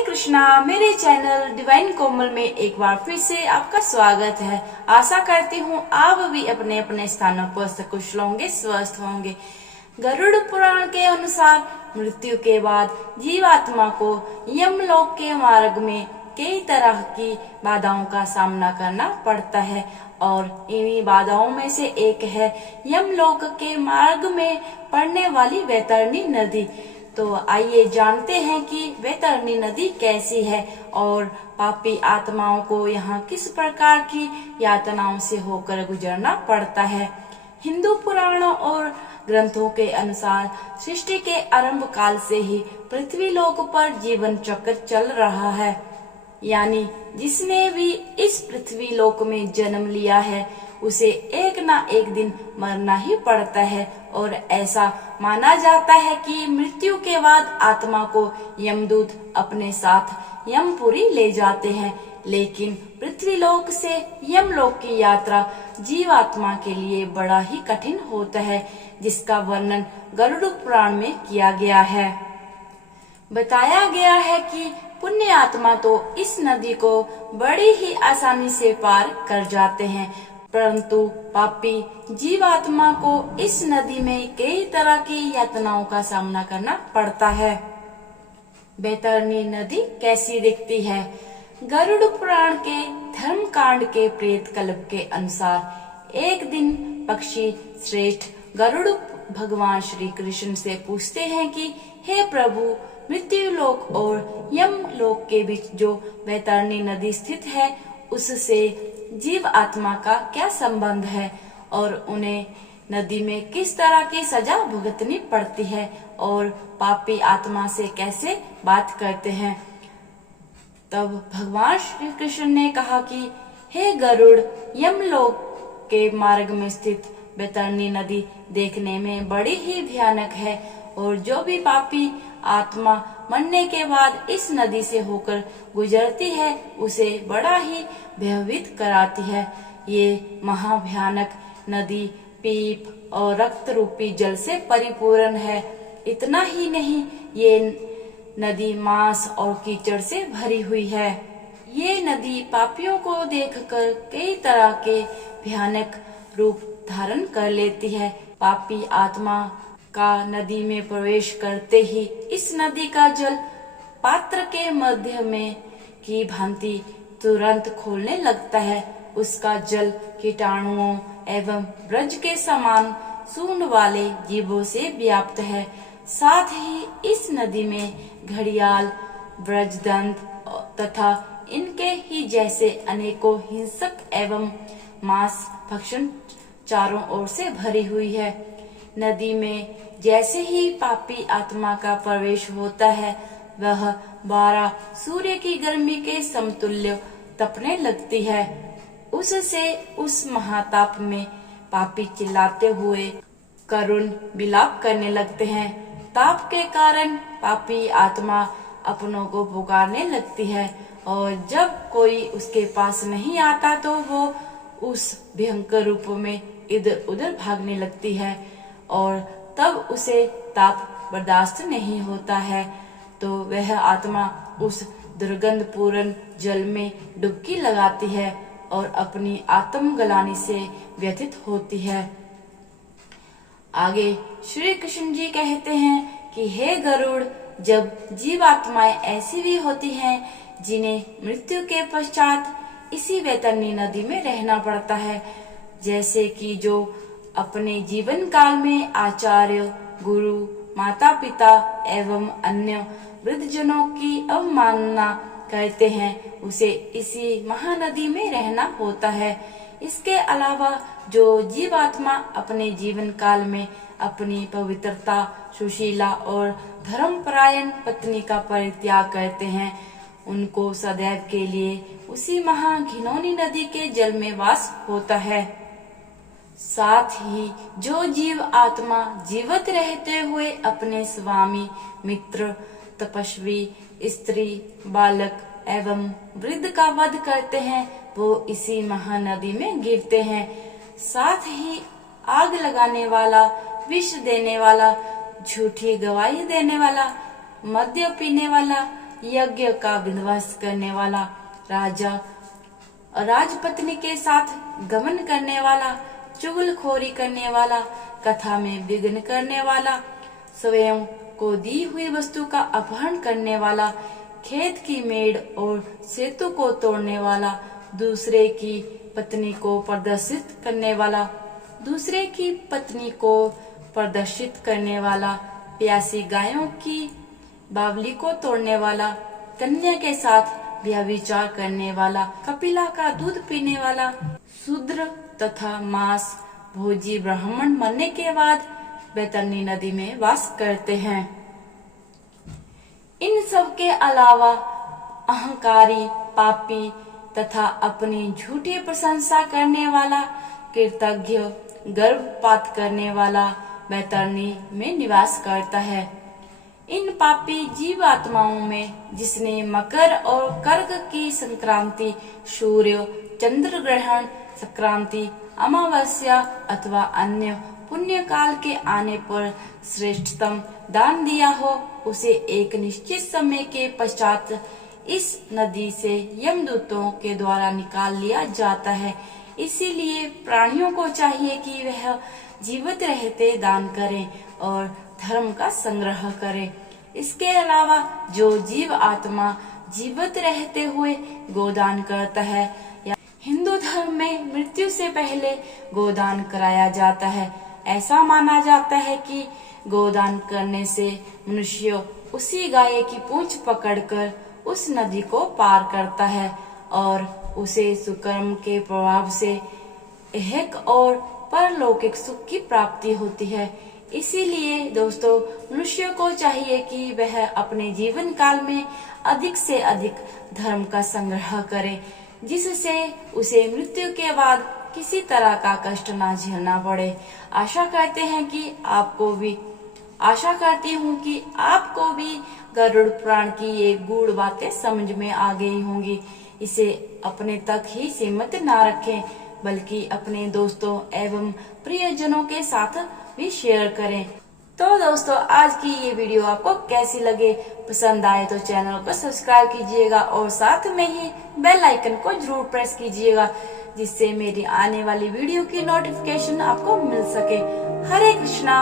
हरे कृष्णा। मेरे channel divine कोमल में एक बार फिर से आपका स्वागत है। आशा करती हूँ आप भी अपने अपने स्थानों पर सकुशल होंगे, स्वस्थ होंगे। गरुड़ पुराण के अनुसार मृत्यु के बाद जीवात्मा को यमलोक के मार्ग में कई तरह की बाधाओं का सामना करना पड़ता है और इन्हीं बाधाओं में से एक है यमलोक के मार्ग में पड़ने वाली वैतरणी नदी। तो आइए जानते हैं कि वैतरणी नदी कैसी है और पापी आत्माओं को यहाँ किस प्रकार की यातनाओं से होकर गुजरना पड़ता है। हिंदू पुराणों और ग्रंथों के अनुसार सृष्टि के आरंभ काल से ही पृथ्वी लोक पर जीवन चक्र चल रहा है, यानी जिसने भी इस पृथ्वी लोक में जन्म लिया है उसे एक ना एक दिन मरना ही पड़ता है और ऐसा माना जाता है कि मृत्यु के बाद आत्मा को यमदूत अपने साथ यमपुरी ले जाते हैं। लेकिन पृथ्वीलोक से यमलोक की यात्रा जीवात्मा के लिए बड़ा ही कठिन होता है, जिसका वर्णन गरुड़ पुराण में किया गया है। बताया गया है कि पुण्य आत्मा तो इस नदी को बड़ी ही आसानी से पार कर जाते हैं, परंतु पापी जीवात्मा को इस नदी में कई तरह की यातनाओं का सामना करना पड़ता है। वैतरणी नदी कैसी दिखती है? गरुड़ पुराण के धर्म कांड के प्रेत कल्प के अनुसार एक दिन पक्षी श्रेष्ठ गरुड़ भगवान श्री कृष्ण से पूछते हैं कि हे प्रभु, मृत्यु लोक और यम लोक के बीच जो वैतरणी नदी स्थित है उससे जीव आत्मा का क्या संबंध है और उन्हें नदी में किस तरह की सजा भुगतनी पड़ती है और पापी आत्मा से कैसे बात करते हैं। तब भगवान श्री कृष्ण ने कहा कि हे गरुड़, यमलोक के मार्ग में स्थित वैतरणी नदी देखने में बड़ी ही भयानक है और जो भी पापी आत्मा मरने के बाद इस नदी से होकर गुजरती है उसे बड़ा ही भयभीत कराती है। ये महाभयानक नदी पीप और रक्त रूपी जल से परिपूर्ण है। इतना ही नहीं, ये नदी मांस और कीचड़ से भरी हुई है। ये नदी पापियों को देखकर कई तरह के भयानक रूप धारण कर लेती है। पापी आत्मा का नदी में प्रवेश करते ही इस नदी का जल पात्र के मध्य में की भांति तुरंत खोलने लगता है। उसका जल कीटाणुओं एवं ब्रज के समान सूंड वाले जीवों से व्याप्त है। साथ ही इस नदी में घड़ियाल, ब्रजदंत तथा इनके ही जैसे अनेकों हिंसक एवं मांस भक्षण चारों ओर से भरी हुई है। नदी में जैसे ही पापी आत्मा का प्रवेश होता है वह 12 सूर्य की गर्मी के समतुल्य तपने लगती है। उससे उस महाताप में पापी चिल्लाते हुए करुण विलाप करने लगते हैं। ताप के कारण पापी आत्मा अपनों को पुकारने लगती है और जब कोई उसके पास नहीं आता तो वो उस भयंकर रूप में इधर उधर भागने लगती है और तब उसे ताप बर्दाश्त नहीं होता है तो वह आत्मा उस दुर्गंध पूर्ण जल में डुबकी लगाती है और अपनी आत्म गलानी से व्यथित होती है। आगे श्री कृष्ण जी कहते हैं कि हे गरुड़, जब जीवात्माएं ऐसी भी होती हैं जिन्हें मृत्यु के पश्चात इसी वैतरणी नदी में रहना पड़ता है, जैसे कि जो अपने जीवन काल में आचार्य, गुरु, माता पिता एवं अन्य वृद्धजनों की अवमानना करते हैं, उसे इसी महानदी में रहना होता है। इसके अलावा जो जीवात्मा अपने जीवन काल में अपनी पवित्रता, सुशीला और धर्मपरायण पत्नी का परित्याग करते हैं, उनको सदैव के लिए उसी महाघिनौनी नदी के जल में वास होता है। साथ ही जो जीव आत्मा जीवित रहते हुए अपने स्वामी, मित्र, तपस्वी, स्त्री, बालक एवं वृद्ध का वध करते हैं वो इसी महानदी में गिरते हैं। साथ ही आग लगाने वाला, विष देने वाला, झूठी गवाही देने वाला, मद्य पीने वाला, यज्ञ का विध्वंस करने वाला, राजा राजपत्नी के साथ गमन करने वाला, चुगलखोरी करने वाला, कथा में विघ्न करने वाला, स्वयं को दी हुई वस्तु का अपहरण करने वाला, खेत की मेड़ और सेतु को तोड़ने वाला, दूसरे की पत्नी को प्रदर्शित करने वाला, दूसरे की पत्नी को प्रदर्शित करने वाला, प्यासी गायों की बावली को तोड़ने वाला, कन्या के साथ व्यभिचार करने वाला, कपिला का दूध पीने वाला, शूद्र तथा मांस भोजी ब्राह्मण मरने के बाद बैतरणी नदी में वास करते हैं। इन सब के अलावा अहंकारी, पापी तथा अपनी झूठी प्रशंसा करने वाला, कृतज्ञ, गर्भपात करने वाला बैतरणी में निवास करता है। इन पापी जीवात्माओं में जिसने मकर और कर्क की संक्रांति, सूर्य चंद्र ग्रहण संक्रांति, अमावस्या अथवा अन्य पुण्य काल के आने पर श्रेष्ठतम दान दिया हो, उसे एक निश्चित समय के पश्चात इस नदी से यमदूतों के द्वारा निकाल लिया जाता है। इसीलिए प्राणियों को चाहिए कि वह जीवित रहते दान करें और धर्म का संग्रह करें। इसके अलावा जो जीव आत्मा जीवित रहते हुए गोदान करता है, या हिंदू धर्म में मृत्यु से पहले गोदान कराया जाता है। ऐसा माना जाता है कि गोदान करने से मनुष्य उसी गाय की पूंछ पकड़कर उस नदी को पार करता है और उसे सुकर्म के प्रभाव से ऐहिक और परलौकिक सुख की प्राप्ति होती है। इसीलिए दोस्तों, मनुष्य को चाहिए कि वह अपने जीवन काल में अधिक से अधिक धर्म का संग्रह करे, जिससे उसे मृत्यु के बाद किसी तरह का कष्ट ना झेलना पड़े। आशा करती हूँ कि आपको भी गरुड़ पुराण की ये गूढ़ बातें समझ में आ गई होंगी। इसे अपने तक ही सीमित ना रखें, बल्कि अपने दोस्तों एवं प्रियजनों के साथ भी शेयर करें। तो दोस्तों, आज की ये वीडियो आपको कैसी लगे? पसंद आए तो चैनल को सब्सक्राइब कीजिएगा और साथ में ही बेल आइकन को जरूर प्रेस कीजिएगा, जिससे मेरी आने वाली वीडियो की नोटिफिकेशन आपको मिल सके। हरे कृष्णा।